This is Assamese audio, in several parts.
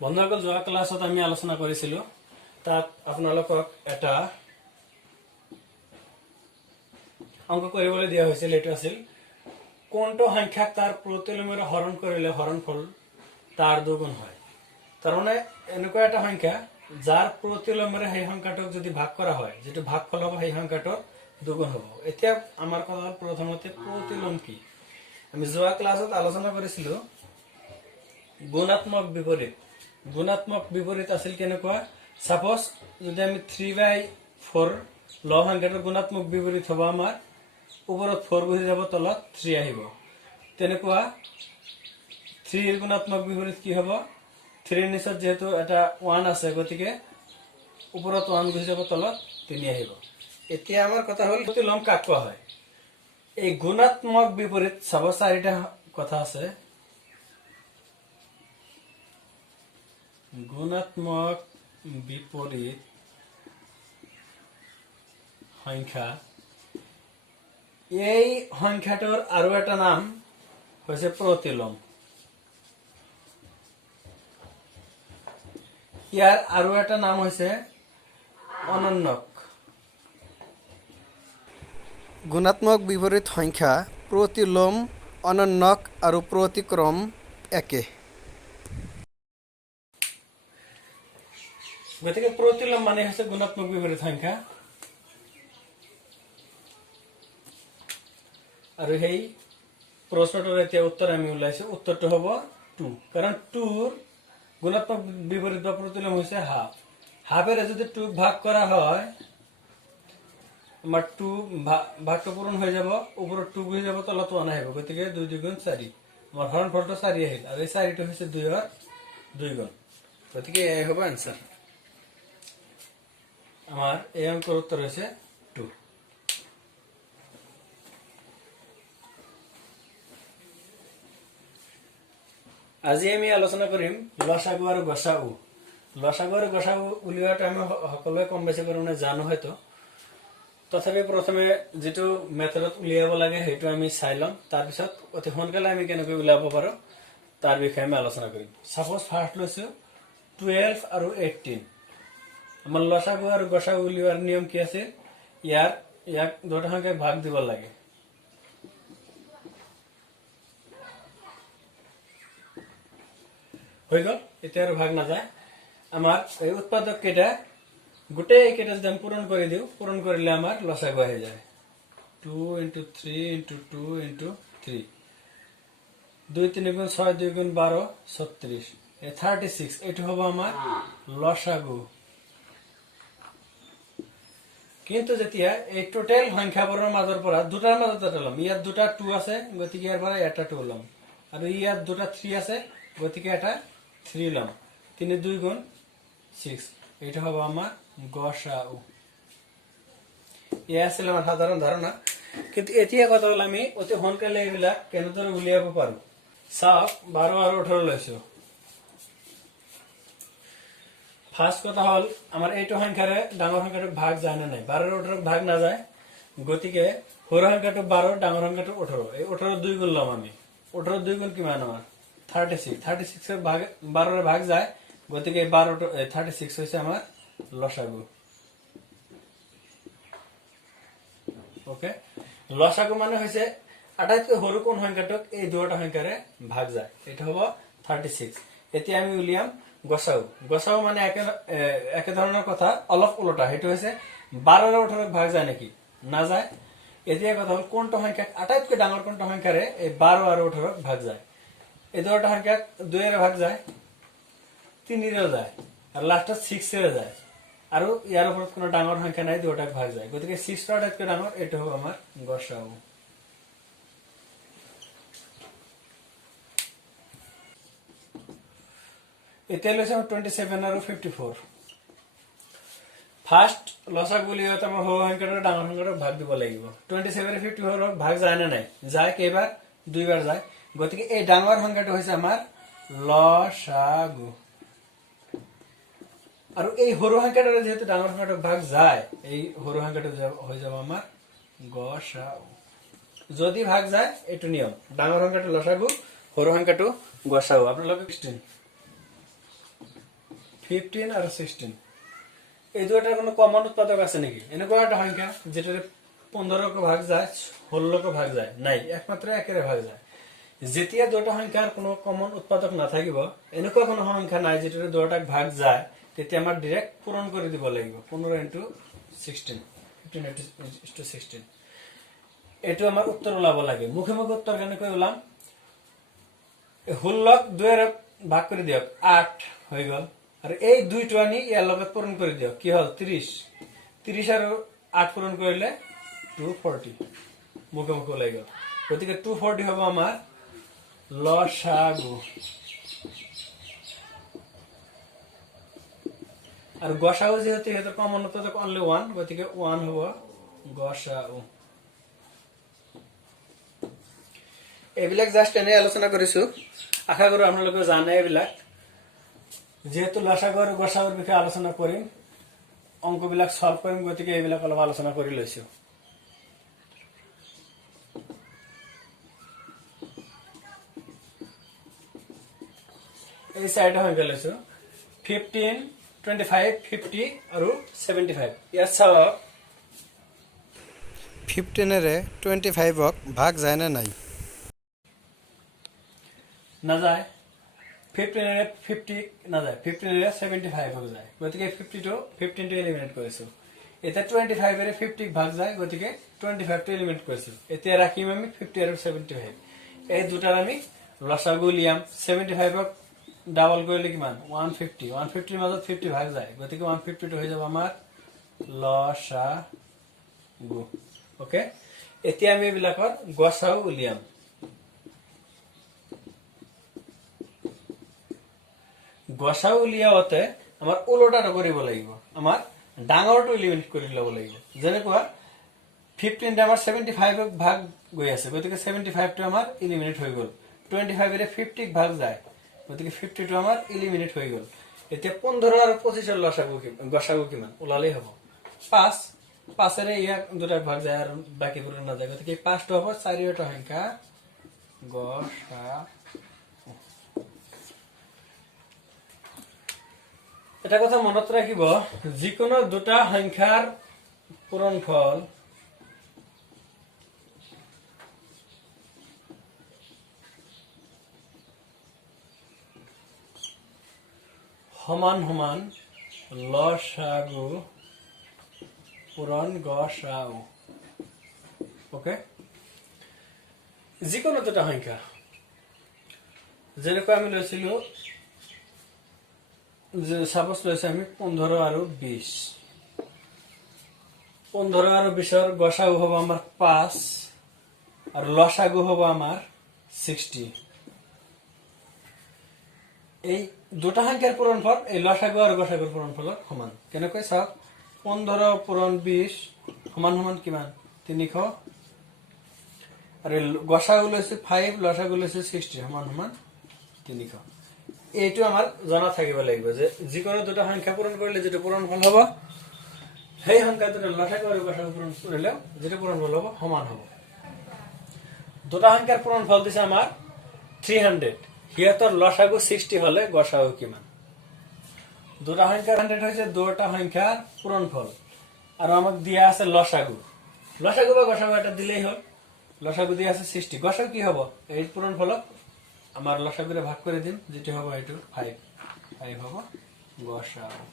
বন্ধুসকল যোৱা ক্লাছত আমি আলোচনা কৰিছিলো তাত আপোনালোকক এটা অংক কৰিবলৈ দিয়া হৈছিল। এটো আছিল কোনটো সংখ্যাক তাৰ প্ৰতিলোমেৰে হৰণ কৰিলে হৰণফল তাৰ দুগুণ হয়। তাৰ মানে এনেকুৱা এটা সংখ্যা যাৰ প্ৰতিলোমেৰে সেই সংখ্যাটোক যদি ভাগ কৰা হয়, যেটো ভাগফল হ'ব সেই সংখ্যাটো দুগুণ হ'ব। এতিয়া আমাৰ কথা প্ৰথমতে প্ৰতিলোম কি আমি যোৱা ক্লাছত আলোচনা কৰিছিলো। গুণাত্মক বিপৰীত গুণাত্মক বিপৰীত আছিল কেনেকুৱা, সাপোজ যদি আমি 3/4 ল সংখ্যাটোৰ গুণাত্মক বিপৰীত হ'ব আমাৰ ওপৰত 4 বহি যাব, তলত 3 আহিব। তেনেকুৱা 3 এৰ গুণাত্মক বিপৰীত কি হ'ব, 3 নিচত যেহেতু এটা 1 আছে, গতিকে ওপৰত 1 বহি যাব, তলত 3 আহিব। এতিয়া আমাৰ কথা হ'ল প্ৰতিলোম কাক কোৱা হয়। এই গুণাত্মক বিপৰীত চাব, চাৰিটা কথা আছে। গুণাত্মক বিপৰীত সংখ্যা, এই সংখ্যাটোৰ আৰু এটা নাম হৈছে প্ৰতিলোম। ইয়াৰ আৰু এটা নাম হৈছে অনন্যক। গুণাত্মক বিপৰীত সংখ্যা প্ৰতিলোম, অনন্যক আৰু প্ৰতিক্ৰম একে। গতিকে প্ৰতিলোম মানে হৈছে গুণাত্মক বিপৰীত সংখ্যা, আৰু সেই প্ৰশ্নটোৰ এতিয়া উত্তৰ আমি ওলাইছো। উত্তৰটো হ'ব 2, কাৰণ 2ৰ গুণাত্মক বিপৰীত বা প্ৰতিলোম হৈছে হাফ। হাফেৰে যদি 2 ভাগ কৰা হয়, আমাৰ 2 ভাগটো পূৰণ হৈ যাব, ওপৰত 2 বহি যাব, তলত 1 আহিব। গতিকে 2 2 গুণ 4, আমাৰ হৰণফলটো 4 আহিল, আৰু এই 4টো হৈছে 2ৰ 2 গুণ। গতিকে এই হ'ব আনসাৰ। আমাৰ এই অঙ্কেৰ উত্তৰ হয়েছে 2। আজি আমি আলোচনা কৰিম লসাগু আৰ গসাগু। লসাগু আৰ গসাগু উলিওয়াটা আমি সকলোৱে কম বেছি পৰিমাণে জানো হয়তো, তথাপি প্ৰথমে যেটো মেথডত উলিয়াব লাগে সেইটো আমি চাই লম। তাৰপিছত অতি সোনকালে আমি কেনেকৈ উলিয়াব পাৰো তাৰ বিষয়ে আমি আলোচনা কৰিম। সাপোজ ফাৰ্স্ট লৈছো 12 আৰু 18। আমার লসাগু আর গসাগু উলিওয়ার নিয়ম কি আছে, ইয়াক দুটা সংখ্যাক ভাগ দিব লাগে। হৈ গল, এতিয়া আর ভাগ না যায়। আমার এই উৎপাদক কেটা গোটেই কেটা যদি আমি পূরণ করে দিও, পূরণ করলে আমার লসাগু হয়ে যায় 2 × 3 × 2 × 3। 2 3 গুণ 6, 2 গুণ 12, 36, 36। এটা হবো আমার লসাগু। কিন্তু যেতিয়া এই টোটাল সংখ্যাবোৰৰ মাজৰ পৰা দুটাৰ মাজত এটা লম, ইয়াত দুটা 2 আছে, গতিকে ইয়াৰ পৰা এটা 2 লম, আৰু ইয়াত দুটা 3 আছে, গতিকে এটা 3 লম। 3 2 গুণ 6, এটা হ'ব আমাৰ গসাগু। এয়া আছিল আমাৰ সাধাৰণ ধাৰণা। কিন্তু এতিয়া কথা হ'ল আমি অতি সোনকালে এইবিলাক কেনেদৰে উলিয়াব পাৰো। চাওক 12 আৰু 18 লৈছো। ফাৰ্স্ট কথা হল আমাৰ এইটো সংখ্যাৰে ডাঙৰ সংখ্যাটোক ভাগ যায় না নাই। 12 আৰ 18 ভাগ না যায়, গতিকে সৰু সংখ্যাটো 12, ডাঙৰ সংখ্যাটো 18। এই 18 2 গুণ লম আমি। 18 2 গুণ কিমান আমাৰ 36। 36 এৰ ভাগ 12 এৰ ভাগ যায়, গতিকে 36 হৈছে আমাৰ লসাগু। ওকে, লসাগু মানে হৈছে আটাইতকৈ সৰু কোন সংখ্যাটোক এই দুটা সংখ্যাৰে ভাগ যায়, এটা হ'ব 36। এতিয়া আমি উলিয়াম গসাগু। গসাগু মানে একে ধৰণৰ কথা, অলপ উল্টা। সেইটো হৈছে 12 আৰু 18 ভাগ যায় নেকি, না যায়। এতিয়া কথা হল কোনটো সংখ্যাক আটাইতকৈ ডাঙৰ কোনটো সংখ্যাৰে এই 12 আৰু 18 ভাগ যায়। এই দুটা সংখ্যাক 2 এর ভাগ যায়, 3 এর যায়, আর লাস্টত 6 এর যায়, আৰু ইয়াৰ ওপৰত কোনো ডাঙৰ সংখ্যা নাই, দুটাক ভাগ যায়। গতিকে 6 টো আটাইতকৈ ডাঙৰ, এটা হ'ব আমাৰ গসাগু। এতিয়া লৈছে 27 আৰু 54। ফাৰ্স্ট লসাগু উলিয়াওতে আমাৰ সৰু সংখ্যাটো ডাঙৰ সংখ্যাটো ভাগ দিব লাগিব। 27 আৰু 54 ভাগ যায় না নাই, যায়। কেইবাৰ, 2 বাৰ যায়। গতিকে এই ডাঙৰ সংখ্যাটো হৈছে আমাৰ লসাগু, আৰু এই সৰু সংখ্যাটো যেহেতু ডাঙৰ সংখ্যাটো ভাগ যায়, এই সৰু সংখ্যাটো হৈ যাব আমাৰ গসাগু। যদি ভাগ যায় এইটো নিয়ম, ডাঙৰ সংখ্যাটো লসাগু, সৰু সংখ্যাটো গসাগু। আপোনালোকে 15 আৰ 16 এই দুটাৰ কোনো কমন উৎপাদক আছে নাকি? এনেকুৱা একটা সংখ্যা যেটারে 15 কে ভাগ যায় 16 কে ভাগ যায় নাই, একমাত্র একেরে ভাগ যায়। যেতিয়া দুটা সংখ্যার কোনো কমন উৎপাদক না থাকিব, এনেকুৱা কোনো সংখ্যা নাই যেটাৰে দুটাক ভাগ যায়, তেতিয়া আমাৰ ডাইৰেক্ট পূৰণ কৰি দিব লাগিব 15 into 16 15 into 16। এইটো আমাৰ উত্তৰ ওলাব লাগে। মুখে মুখে উত্তৰ কেনেকৈ ওলাম? 16 2 ভাগ কৰি দিয়ক 8 হৈ গল, আৰু এই দুইটো আনি ইয়াৰ লগত পূৰণ কৰি দিয়ক, কি হল 30 30 আৰু 8 পূৰণ কৰিলে 240 মুখে মুখে ওলাই গল। গতিকে 240 হ'ব আমাৰ লসাগু। আর গসাউ যেহেতু এটা কমন উৎপাদক অনলি 1, গতিকে 1 হব গসাউ। এইবিলাক জাস্ট এনে আলোচনা কৰিছো, আশা কৰো আপোনালোকে জানে এইবিলাক। যেহেতু লসাগু আৰু গসাউৰ বিষয়ে আলোচনা কৰিম, অংকবিলাক সলভ কৰিম, গতিকে এইবিলাক অলপ আলোচনা কৰি লৈছো। এই চাৰিটা সংখ্যা লৈছো 15 25 50 আৰু 75। ইয়াত চাওক 15ৰে 25ক ভাগ যায় নে নাই? নাযায়। 15ৰে 50 নাযায়, 15ৰে 75 হৈ যায়, গতিকে 15টো এলিমিনেট কৰিছো। এতিয়া 25ৰে 50 ভাগ যায়, গতিকে 25টো এলিমিনেট কৰিছো। এতিয়া ৰাখিম আমি 50 আৰু 75। এই দুটাৰ আমি লসাগু উলিয়াম। 75ক ডাবল কৰিলে কিমান 150, 150ৰ মাজত 50 ভাগ যায়, গতিকে 150টো হৈ যাব আমাৰ লসাগু। ওকে, এতিয়া আমি এইবিলাকৰ গসাউ উলিয়াম। গসাউ উলিয়াওতে আমাৰ ওলোটাটো কৰিব লাগিব, আমাৰ ডাঙৰটো এলিমিনেট কৰি ল'ব লাগিব। যেনেকুৱা 15 আমাৰ 75 ভাগ গৈ আছে, গতিকে 75টো আমাৰ এলিমিনেট হৈ গল। 25ৰে 50 ভাগ যায়, গতিকে 50টো আমাৰ এলিমিনেট হৈ গল। এতিয়া 15 আৰু 25ৰ গসাগু কিমান ওলালেই হ'ব 5। 5ৰে ইয়াক দুটাক ভাগ যায় আৰু বাকীবোৰ নাযায়, গতিকে 5টো হ'ব চাৰিওটা সংখ্যা গসাগু। এটা কথা মনত ৰাখিব, যিকোনো দুটা সংখ্যাৰ পূৰণফল সমান সমান লসাগু পূৰণ গসাউ। ওকে, যিকোনো দুটা সংখ্যা, যেনেকৈ আমি লৈছিলো, সাপোজ লৈছে আমি 15 আৰু 20। 15 আৰু 20ৰ গসাগু হ'ব আমাৰ 5 আৰু লসাগু হ'ব আমাৰ 60। এই দুটা সংখ্যাৰ পূৰণফল এই লসাগু আৰু গসাগুৰ পূৰণফলৰ সমান। কেনেকৈ চাওক, 15 পূৰণ 20 সমান সমান কিমান 300, আৰু গসাগু লৈছে 5, লসাগু লৈছে 60 সমান সমান 300। এইটো আমাৰ জনা থাকিব লাগিব যে যিকোনো দুটা সংখ্যা পূৰণ কৰিলে যেটো পূৰণফল হ'ব, সেই সংখ্যাটো লসাগু আৰু গসাগু পূৰণ কৰিলে যেটো পূৰণফল হ'ব সমান হ'ব। দুটা সংখ্যাৰ পূৰণফল দিছে আমাৰ 300, সিহঁতৰ লসাগু 60 হলে গসাগু কিমান? দুটা সংখ্যাৰ 100 হৈছে দুটা সংখ্যাৰ পূৰণফল, আৰু আমাক দিয়া আছে লসাগু। লসাগু বা গসাগু এটা দিলেই হ'ল। লসাগু দিয়া আছে 60, গসাগু কি হ'ব? এই পূৰণফলক আমাৰ লসাগুৰে ভাগ কৰি দিম, যেটো হ'ব এইটো 5 হ'ব গসাগু।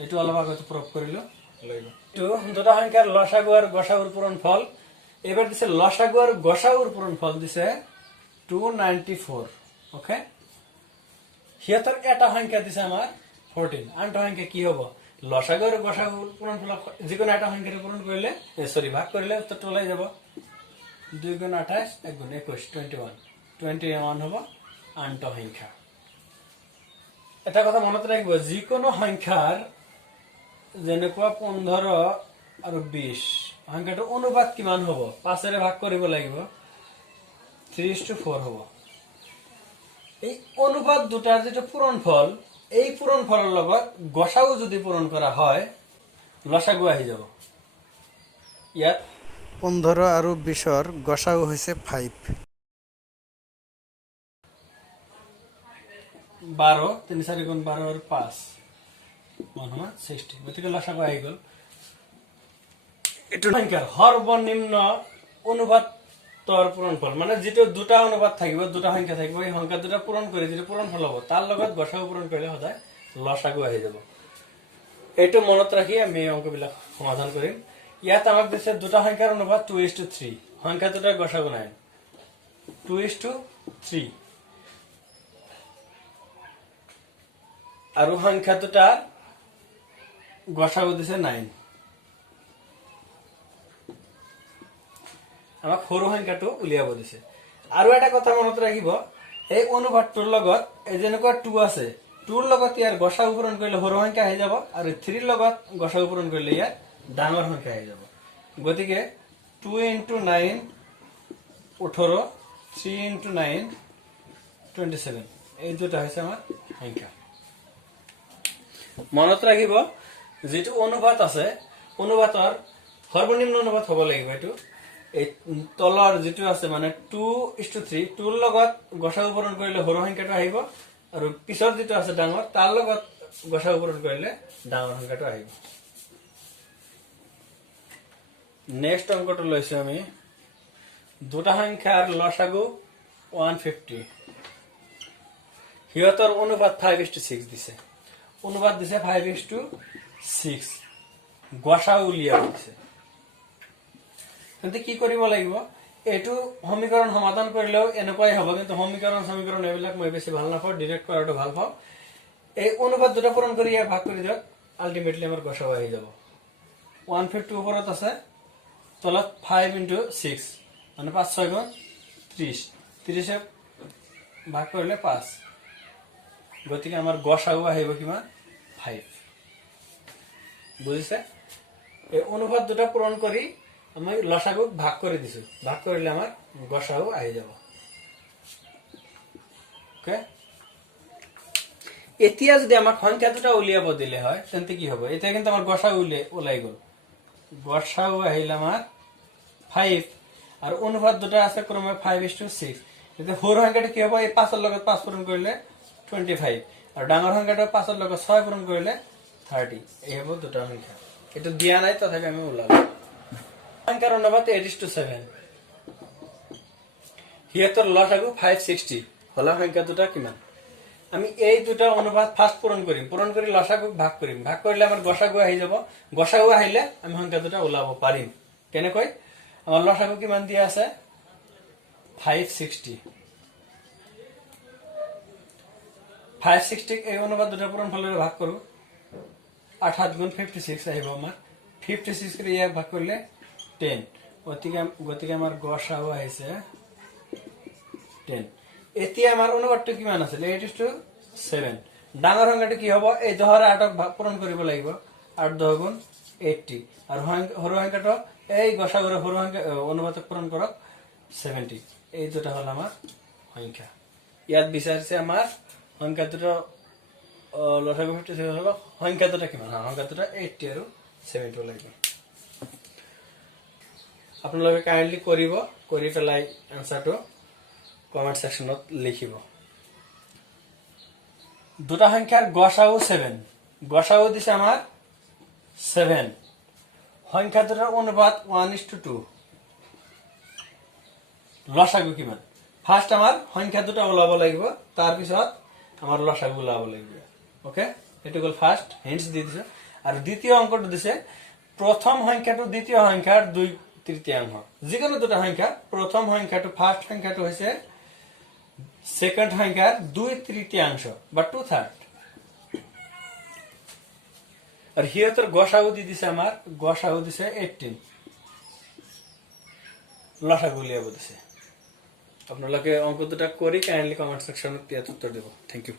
এইটো অলপ আগতে প্ৰয়োগ কৰিলো। এইটো দুটা সংখ্যাৰ লসাগু আৰু গসাগুৰ পূৰণফল। এবাৰ দিছে লসাগু আৰু গসাগুৰ পূৰণফল দিছে 294। ওকে, সিহঁতৰ এটা সংখ্যা দিছে আমাৰ 14, আনটা সংখ্যা কি হ'ব? লসাগু আৰু গসাগুৰ পূৰণফলক যিকোনো এটা সংখ্যাৰে পূৰণ কৰিলে ভাগ কৰিলে উত্তৰটো ওলাই যাব। 2 গুণ 28 1 গুণ 21 21 হ'ব আনটা সংখ্যা। এটা কথা মনত ৰাখিব, যিকোনো সংখ্যাৰ যেনেকুৱা 15 আৰু 20 সংখ্যাটোৰ অনুপাত কিমান হ'ব? 5ৰে ভাগ কৰিব লাগিব, 3:4 হ'ব। এই অনুপাত দুটাৰ যেটো পূৰণফল, এই পূৰণফলৰ লগত গসাগু যদি পূৰণ কৰা হয়, লসাগু আহি যাব। ইয়াত 15 আৰু 20ৰ গসাগু হৈছে 5। 12 3 4 গুণ 12 আৰ 5 60 গতিকে লসাগু আহি গল এটো সংখ্যাৰ সৰ্বনিম্ন অনুপাতৰ পূৰণফল মানে যেটো দুটা অনুপাত থাকিব দুটা সংখ্যা থাকিব এই সংখ্যা দুটা পূৰণ কৰি যেটো পূৰণফল হ'ব তাৰ লগত গসাগু পূৰণ কৰিলে সদায় লসাগু আহি যাব এইটো মনত ৰাখি আমি এই অংকবিলাক সমাধান কৰিম ইয়াত আমাক দিছে দুটা সংখ্যাৰ অনুপাত 2:3 সংখ্যা দুটাৰ গসাগু নাই 2:3 আৰু সংখ্যা দুটাৰ গসাগু দিছে 9 আমাক সৰু সংখ্যাটো উলিয়াব দিছে আৰু এটা কথা মনত ৰাখিব এই অনুপাতটোৰ লগত এই যেনেকুৱা 2 আছে 2 ৰ লগত ইয়াৰ গসাগু পূৰণ কৰিলে সৰু সংখ্যা হৈ যাব আৰু 3 ৰ লগত গসাগু পূৰণ কৰিলে ইয়াৰ ডাঙৰ সংখ্যা হৈ যাব গতিকে 2 * 9 18 3 * 9 27 এই দুটা হৈছে আমাৰ সংখ্যা মনত ৰাখিব যেটো অনুপাত আছে অনুপাতৰ সৰ্বনিম্ন অনুপাত হ'ব লাগিব এটো এই তলৰ যেটো আছে মানে 2:3 2 ৰ লগত গসাগু পূৰণ কৰিলে সৰু সংখ্যাটো আহিব আৰু পিছৰ যেটো আছে ডাঙৰ তাৰ লগত গসাগু পূৰণ কৰিলে ডাঙৰ সংখ্যাটো আহিব নেক্সট অংকটো লৈছো আমি দুটা সংখ্যাৰ লসাগু 150 হিয়তৰ অনুপাত 5:6 দিছে অনুপাত দিছে 5:6 গসাগু উলিয়াব দিছে কিন্তু কি কৰিব লাগিব এটো সমীকৰণ সমাধান কৰিলেও এনেকুৱাই হ'ব কিন্তু সমীকৰণ এবিলাক মই বেছি ভাল নাপাওঁ ডাইৰেক্ট কৰাটো ভাল পাওঁ এই অনুপাত দুটা পূৰণ কৰি ইয়াক ভাগ কৰি দিয়ক আলটিমেটলি আমাৰ গসাগু আহি যাব 150 ওপৰত আছে তলত 5 * 6 মানে 5 6 গুণ 30 30 এ ভাগ কৰিলে 5 গতিকে আমাৰ গসাগু আহিব কিমান 5 বুজিছে এই অনুপাত দুটা পূৰণ কৰি আমি লসাগু ভাগ কৰি দিছো ভাগ কৰিলে আমাৰ গসাগু আহি যাব ওকে এতিয়া যদি আমাক সংখ্যা দুটা উলিয়াব দিলে হয় তেন্তে কি হ'ব এটা কিন্তু আমাৰ গসাগু ওলাই গল গসাগু আহিল আমাৰ 5 আৰু অনুপাত দুটা আছে ক্ৰমে 5:6 এতিয়া সৰু সংখ্যাটো কি হ'ব এই 5 ৰ লগত 5 পূৰণ কৰিলে 25 আৰু ডাঙৰ সংখ্যাটো 5 ৰ লগত 6 পূৰণ কৰিলে 30 এই হ'ব দুটা সংখ্যা এটো দিয়া নাই তথাপি আমি ওলালো সংখ্যাৰ অনুপাত 8:7 হিয়তৰ লসাগু 560 হলা সংখ্যা দুটা কিমান আমি এই দুটা অনুপাত ফাৰ্স্ট পূৰণ কৰি লসাগু ভাগ কৰিলে আমাৰ গসাগু আহি যাব গসাগু আহিলে আমি সংখ্যা দুটা ওলাব পাৰিম কেনেকৈ আমাৰ লসাগু কিমান দিয়া আছে 560 এই অনুপাত দুটা পূৰণ ফলৰে ভাগ কৰো 8 7 গুণ 56 আহিব আমাৰ 56 কৰি ইয়াক ভাগ কৰিলে 10 গতিকে আমাৰ গসাগু আহিছে 10 এতিয়া আমাৰ অনুপাতটো কিমান আছিল 8:7 ডাঙৰ সংখ্যাটো কি হ'ব এই 10 ৰ 8ক পূৰণ কৰিব লাগিব 8 10 গুণ 80 আৰু সৰু সংখ্যাটো এই গসাগুৰ সৰু সংখ্যা অনুপাতক পূৰণ কৰক 70 এই দুটা হল আমাৰ সংখ্যা ইয়াত বিচাৰিছে আমাৰ সংখ্যা দুটা লসাগু 57 হল সংখ্যা দুটা কিমান সংখ্যা দুটা 80 আৰু 70 লাগিব আপোনালোকে কাইন্ডলি কৰি পেলাই আনসাৰটো কমেন্ট সেকশনত লিখিব দুটা সংখ্যাৰ গসাগু 7 গসাগু দিছে আমাৰ 7 সংখ্যা দুটাৰ অনুপাত 1:2 লসাগু কিমান ফার্স্ট আমার সংখ্যা দুটা ওলাব লাগিব তার পিছত আমার লসাগু ওলাব লাগিব ওকে এটো গল ফার্স্ট হিন্টস দি দিছে আর দ্বিতীয় অঙ্কটো দিছে প্রথম সংখ্যাটো দ্বিতীয় সংখ্যার 2/3 যিকোনো দুটা সংখ্যা প্রথম সংখ্যাটো ফার্স্ট সংখ্যাটো হৈছে সেকেন্ড সংখ্যার 2/3 বা 2/3 আর হিয়তৰ গসাগু দি দিছে আমাৰ গসাগু দিছে 18 লসাগু উলিয়াব দিছে আপোনালোকে অঙ্ক দুটা কৰি কাইন্ডলি কমেন্ট সেকশনত ইয়াত উত্তৰ দিব থ্যাংক ইউ